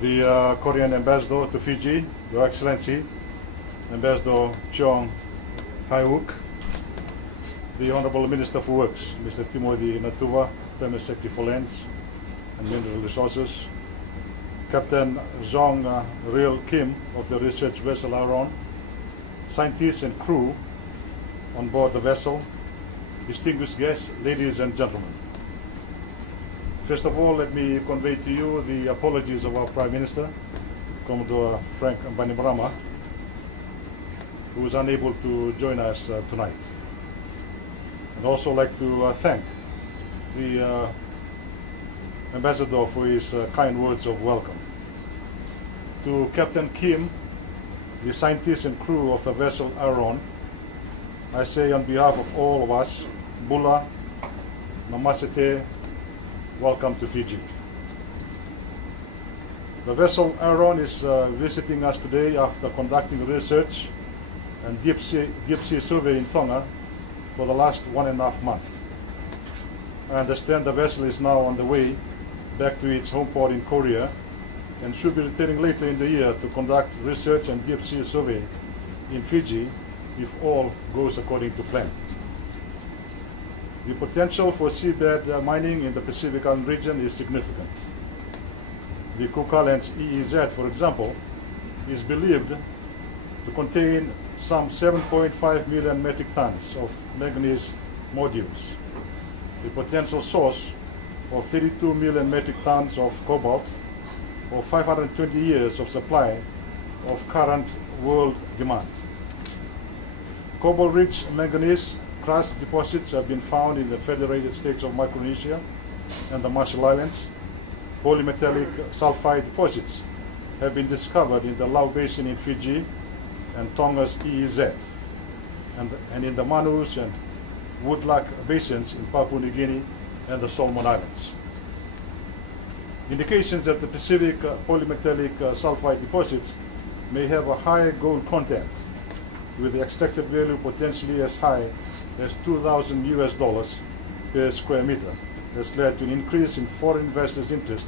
the Korean ambassador to Fiji, Your Excellency, Ambassador Cheong, Hae-wook, the Honorable Minister for Works, Mr. Timothy Natuva, Permanent Secretary for Lands and Mineral Resources, Captain Jong Ryul Kim of the research vessel Araon, scientists and crew on board the vessel, distinguished guests, ladies and gentlemen. First of all, let me convey to you the apologies of our Prime Minister, Commodore Frank Bainimarama, who is unable to join us tonight. I'd also like to thank the Ambassador for his kind words of welcome. To Captain Kim, the scientists and crew of the vessel Araon, I say on behalf of all of us, BULA, NAMASTE, welcome to Fiji. The vessel Araon is visiting us today after conducting research and deep sea survey in Tonga for the last 1.5 months. I understand the vessel is now on the way back to its home port in Korea and should be returning later in the year to conduct research and deep sea survey in Fiji if all goes according to plan. The potential for seabed mining in the Pacific Island region is significant. The Cook Islands EEZ, for example, is believed to contain some 7.5 million metric tons of manganese modules, the potential source of 32 million metric tons of cobalt, or 520 years of supply of current world demand. Cobalt-rich manganese crust deposits have been found in the Federated States of Micronesia and the Marshall Islands. Polymetallic sulfide deposits have been discovered in the Lau Basin in Fiji and Tonga's EEZ, and in the Manus and Woodluck basins in Papua New Guinea and the Solomon Islands. Indications that the Pacific polymetallic sulfide deposits may have a high gold content, with the extracted value potentially as high as $2,000 per square meter, has led to an increase in foreign investors' interest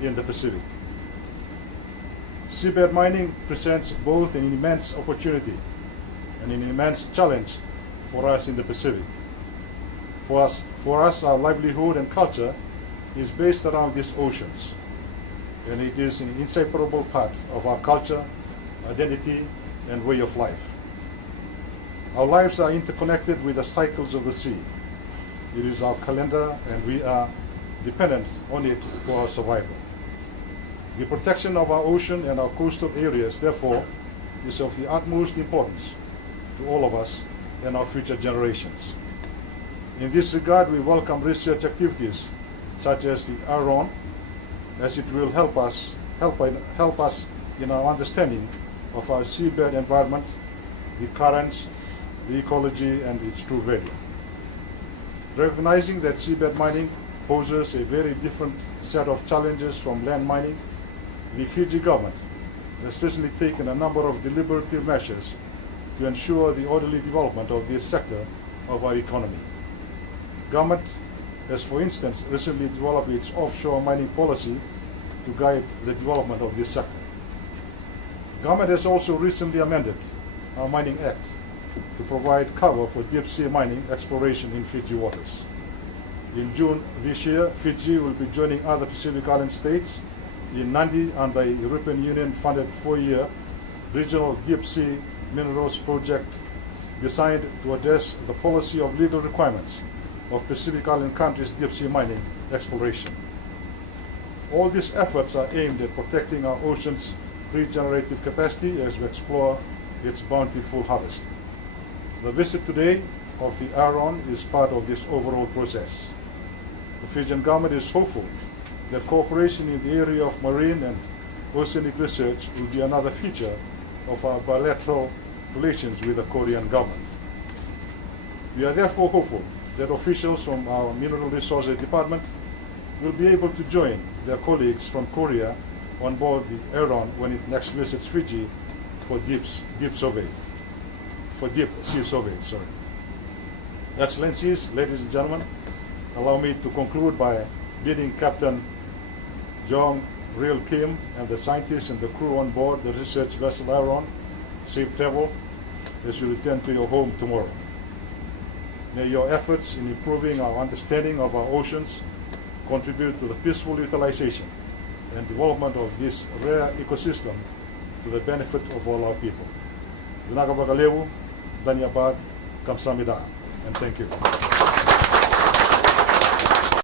in the Pacific. Seabed mining presents both an immense opportunity and an immense challenge for us in the Pacific. For us, our livelihood and culture is based around these oceans, and it is an inseparable part of our culture, identity, and way of life. Our lives are interconnected with the cycles of the sea. It is our calendar, and we are dependent on it for our survival. The protection of our ocean and our coastal areas, therefore, is of the utmost importance to all of us and our future generations. In this regard, we welcome research activities such as the Araon, as it will help us in our understanding of our seabed environment, the currents, the ecology, and its true value. Recognizing that seabed mining poses a very different set of challenges from land mining, the Fiji government has recently taken a number of deliberative measures to ensure the orderly development of this sector of our economy. Government has, for instance, recently developed its offshore mining policy to guide the development of this sector. Government has also recently amended our Mining Act to provide cover for deep sea mining exploration in Fiji waters. In June this year, Fiji will be joining other Pacific Island states in Nandi and the European Union funded 4-year regional deep sea minerals project designed to address the policy of legal requirements of Pacific Island countries' deep sea mining exploration. All these efforts are aimed at protecting our ocean's regenerative capacity as we explore its bountiful harvest. The visit today of the Araon is part of this overall process. The Fijian government is hopeful that cooperation in the area of marine and oceanic research will be another feature of our bilateral relations with the Korean government. We are therefore hopeful that officials from our Mineral Resources Department will be able to join their colleagues from Korea on board the Araon when it next visits Fiji for deep sea survey. Excellencies, ladies and gentlemen, allow me to conclude by bidding Captain Jong Ryul Kim and the scientists and the crew on board the research vessel Araon safe travel as you return to your home tomorrow. May your efforts in improving our understanding of our oceans contribute to the peaceful utilization and development of this rare ecosystem to the benefit of all our people. Vinaka Vakalewu, Danyabad, Kamsamida, and thank you.